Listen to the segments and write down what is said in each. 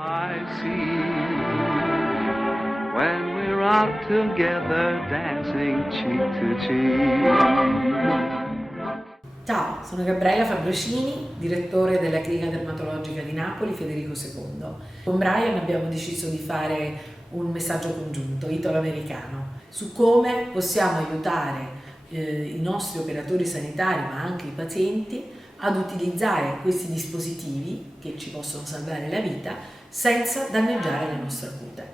I see when we're out together dancing cheek to cheek. Ciao, sono Gabriella Fabrocini, direttore della clinica dermatologica di Napoli Federico II. Con Brian abbiamo deciso di fare un messaggio congiunto italo-americano su come possiamo aiutare i nostri operatori sanitari, ma anche i pazienti, ad utilizzare questi dispositivi che ci possono salvare la vita senza danneggiare la nostra cute.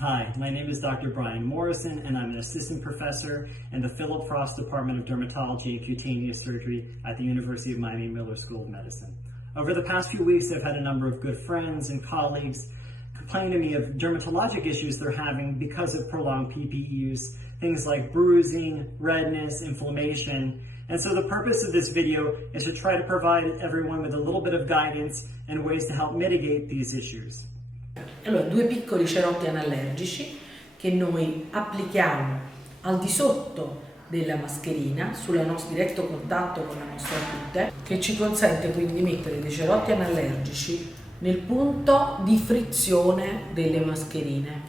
Hi, my name is Dr. Brian Morrison, and I'm an assistant professor in the Philip Frost Department of Dermatology and Cutaneous Surgery at the University of Miami Miller School of Medicine. Over the past few weeks, I've had a number of good friends and colleagues complain to me of dermatologic issues they're having because of prolonged PPE use, things like bruising, redness, inflammation. And so the purpose of this video is to try to provide everyone with a little bit of guidance and ways to help mitigate these issues. Allora, due piccoli cerotti anallergici che noi applichiamo al di sotto della mascherina, sul diretto contatto con la nostra cute, che ci consente quindi di mettere dei cerotti anallergici nel punto di frizione delle mascherine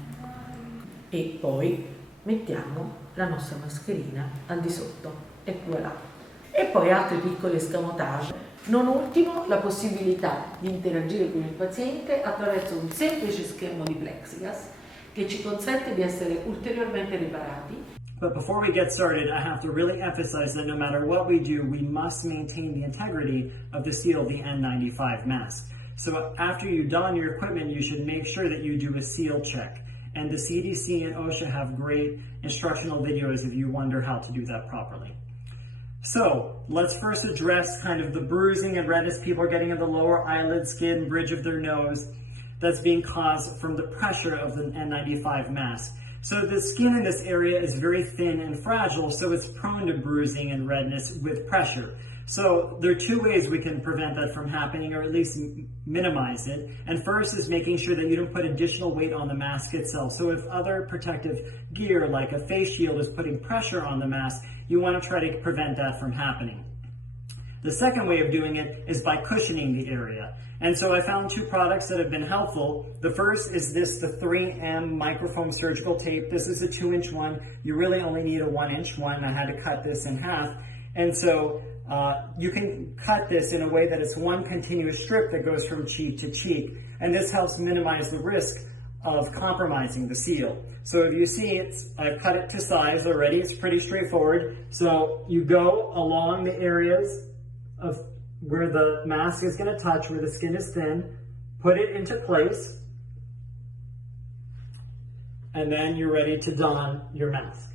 e poi mettiamo la nostra mascherina al di sotto e voilà. E poi altri piccoli escamotage. Non ultimo, la possibilità di interagire con il paziente attraverso un semplice schermo di plexiglass che ci consente di essere ulteriormente riparati. But before we get started, I have to really emphasize that no matter what we do, we must maintain the integrity of the seal of the N95 mask. So after you don your equipment, you should make sure that you do a seal check. And the CDC and OSHA have great instructional videos if you wonder how to do that properly. So let's first address kind of the bruising and redness people are getting in the lower eyelid, skin, bridge of their nose that's being caused from the pressure of the N95 mask. So the skin in this area is very thin and fragile, so it's prone to bruising and redness with pressure. So there are two ways we can prevent that from happening, or at least minimize it. And first is making sure that you don't put additional weight on the mask itself. So if other protective gear, like a face shield, is putting pressure on the mask, you want to try to prevent that from happening. The second way of doing it is by cushioning the area. And so I found two products that have been helpful. The first is the 3M microfoam surgical tape. This is a 2-inch one. You really only need a 1-inch one. I had to cut this in half. And so you can cut this in a way that it's one continuous strip that goes from cheek to cheek. And this helps minimize the risk of compromising the seal. So if you see I've cut it to size already. It's pretty straightforward. So you go along the areas of where the mask is going to touch, where the skin is thin, put it into place, and then you're ready to don your mask.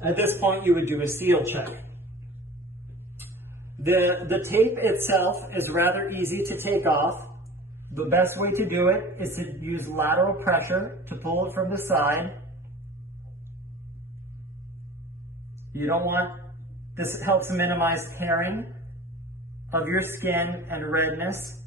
At this point, you would do a seal check. The tape itself is rather easy to take off. The best way to do it is to use lateral pressure to pull it from the side. This helps minimize tearing of your skin and redness.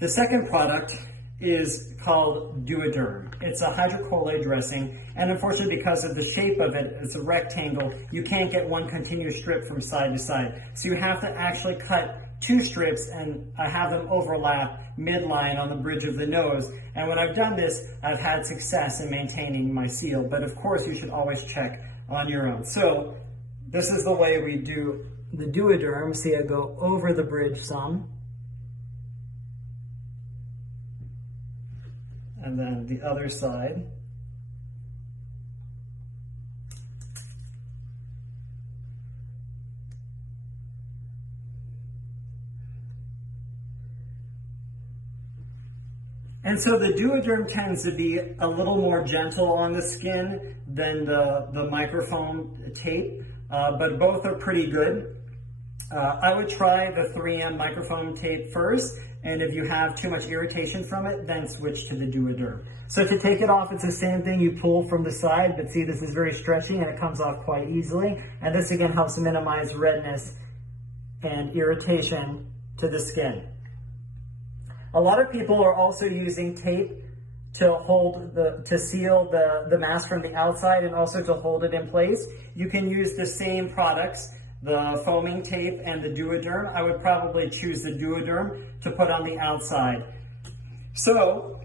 The second product is called Duoderm. It's a hydrocolloid dressing, and unfortunately because of the shape of it, it's a rectangle, you can't get one continuous strip from side to side. So you have to actually cut two strips, and I have them overlap midline on the bridge of the nose. And when I've done this, I've had success in maintaining my seal, but of course you should always check on your own. So this is the way we do the Duoderm. See, I go over the bridge some, and then the other side. And so the Duoderm tends to be a little more gentle on the skin than the microfoam tape, but both are pretty good. I would try the 3M microfoam tape first, and if you have too much irritation from it, then switch to the Duoderm. So to take it off, it's the same thing. You pull from the side, but see, this is very stretchy and it comes off quite easily. And this again helps minimize redness and irritation to the skin. A lot of people are also using tape to seal the mask from the outside and also to hold it in place. You can use the same products, the foaming tape and the Duoderm. I would probably choose the Duoderm to put on the outside. So,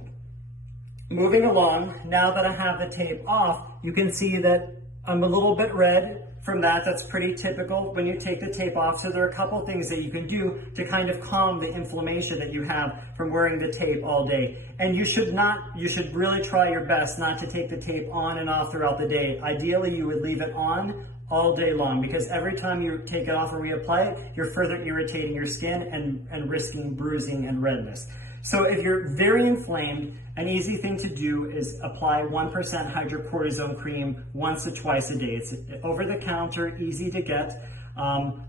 moving along, now that I have the tape off, you can see that I'm a little bit red from that. That's pretty typical when you take the tape off. So there are a couple things that you can do to kind of calm the inflammation that you have from wearing the tape all day. And you should really try your best not to take the tape on and off throughout the day. Ideally, you would leave it on all day long, because every time you take it off and reapply it, you're further irritating your skin and risking bruising and redness. So if you're very inflamed, an easy thing to do is apply 1% hydrocortisone cream once to twice a day. It's over the counter, easy to get.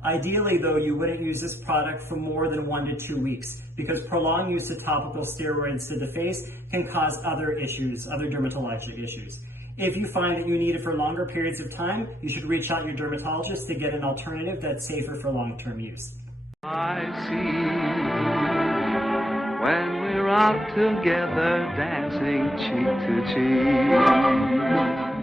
Ideally though, you wouldn't use this product for more than 1 to 2 weeks, because prolonged use of topical steroids to the face can cause other issues, other dermatologic issues. If you find that you need it for longer periods of time, you should reach out to your dermatologist to get an alternative that's safer for long-term use. I see when we're out together dancing cheek to cheek.